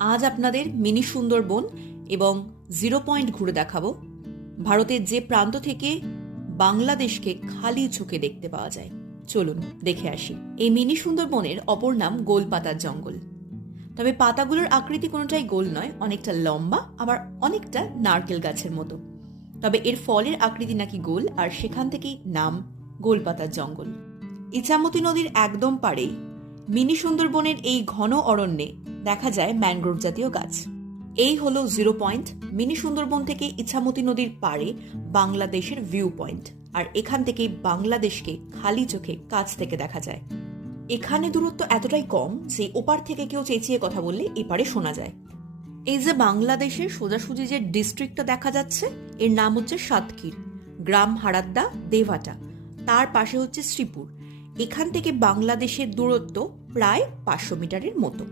আজ আপনাদের মিনি সুন্দরবন এবং 0 পয়েন্ট ঘুরে দেখাবো। ভারতের যে প্রান্ত থেকে বাংলাদেশকে খালি চোখে দেখতে পাওয়া যায়। চলুন দেখে আসি। এই মিনি সুন্দরবনের অপর নাম গোলপাতার জঙ্গল। তবে পাতাগুলোর আকৃতি কোনোটাই গোল নয়, অনেকটা লম্বা, আবার অনেকটা নারকেল গাছের মতো। তবে এর ফলের আকৃতি নাকি গোল, আর সেখান থেকেই নাম গোলপাতার জঙ্গল। ইছামতি নদীর একদম পাড়েই মিনি সুন্দরবনের এই ঘন অরণ্যে দেখা যায় ম্যানগ্রোভ জাতীয় গাছ। এই হলো 0 পয়েন্ট। মিনি সুন্দরবন থেকে ইছামতি নদীর পাড়ে বাংলাদেশের ভিউ পয়েন্ট, আর এখান থেকে বাংলাদেশকে খালি চোখে কাছ থেকে দেখা যায়। এখানে দূরত্ব এতটাই কম যে ওপার থেকে কেউ চেঁচিয়ে কথা বললে এপারে শোনা যায়। এই যে বাংলাদেশের সোজাসুজি যে ডিস্ট্রিক্টটা দেখা যাচ্ছে, এর নাম হচ্ছে সাতক্ষীর। গ্রাম হারাদ্দা, দেভাটা, তার পাশে হচ্ছে শ্রীপুর। এখান থেকে বাংলাদেশের দূরত্ব প্রায় 500 মিটারের মতো।